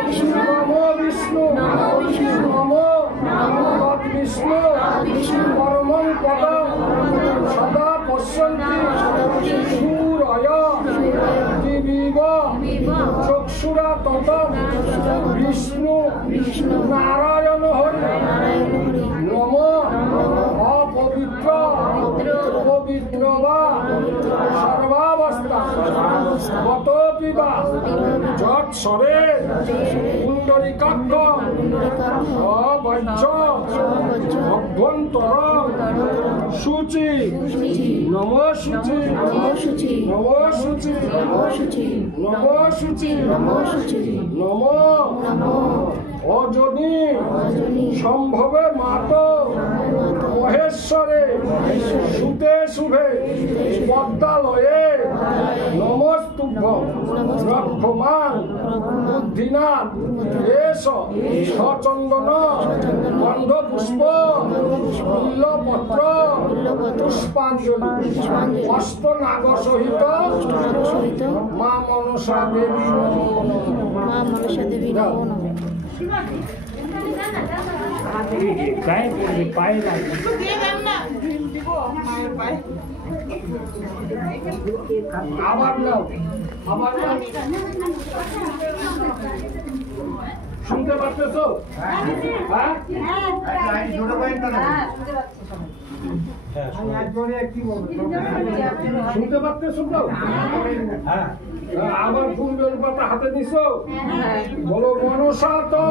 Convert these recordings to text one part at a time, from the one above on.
নমো বিষ্ণু নমো বিষ্ণু পরমং পদম সদা পশ্যন্তি সূরয় দিবিব চক্ষুরা ততম বিষ্ণু নারায়ণ হরি নমো অপবিত্র পবিত্র বা সর্বাবস্থা গতপি বা যৎসরে পুণ্ডরিকাক্ষ অবজ্র অভ্যন্তরং শুচি নমো শুচি নমো শুচি নমো শুচি নমো অজনী সম্ভবে মাত মহেশ্বরে সুতে শুভে পদ্মালয়ে নমস্তুভ্যং রক্ষমাং বুদ্ধিনাথ এষ সচন্দন গন্ধপুষ্প বিল্লপত্র পুষ্পাঞ্জলি অষ্টনাগ সহিত মা মনসা দেবী নমো নমঃ। আবার নাও আবার নাও শুনতে পাচ্ছো? হ্যাঁ শুনতে পাচ্ছো তো? হ্যাঁ আবার ফুলের পাতা হাতে নিছো বলো মনসা তো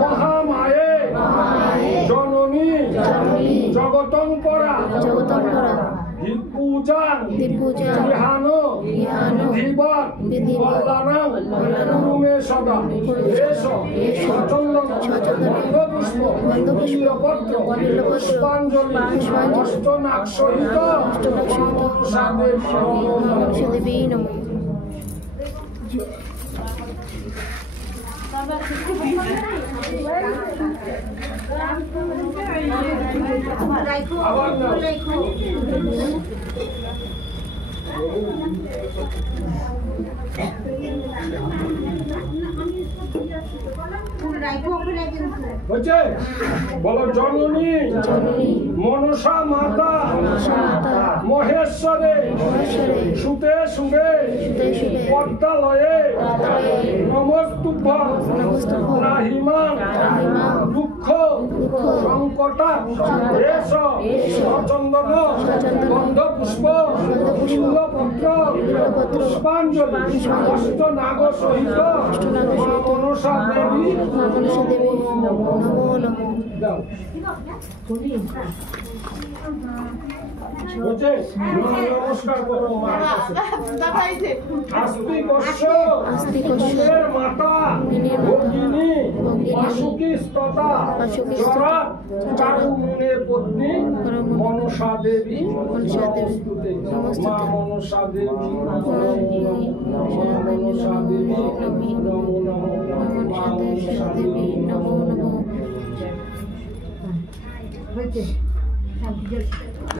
মহামায়ে জননী জগতঙ্করা পূজান বিহান বিধিবৎ কল্যাণং কুরুমে সদা এষ সচন্দন গন্ধপুষ্প বিল্লপত্র পুষ্পাঞ্জলি অষ্টনাগ সহিত মনসা দেবী নমঃ। বলো জননী মনসা মাতা মহেশ্বরে সুতে শুভে পদ্মালয়ে নমস্তুভ্যং রাহিমাং দুঃখ সংকটা এষ সচন্দন গন্ধপুষ্প বিল্লপত্র পুষ্পাঞ্জলি অষ্টনাগ সহিত মা মনসা দেবী নমো নমঃ। নমস্কার করো মার কাছে। আস্তিকস্যের মাতা ভগিনী বাসুকি স্ততা জরা চারুমুনে পত্নী মনসা দেবী নমস্তুতে। মা মনসা দেবী মা মনসা দেবী নমো নমঃ। মা মনসা দেবী নমো নমঃ।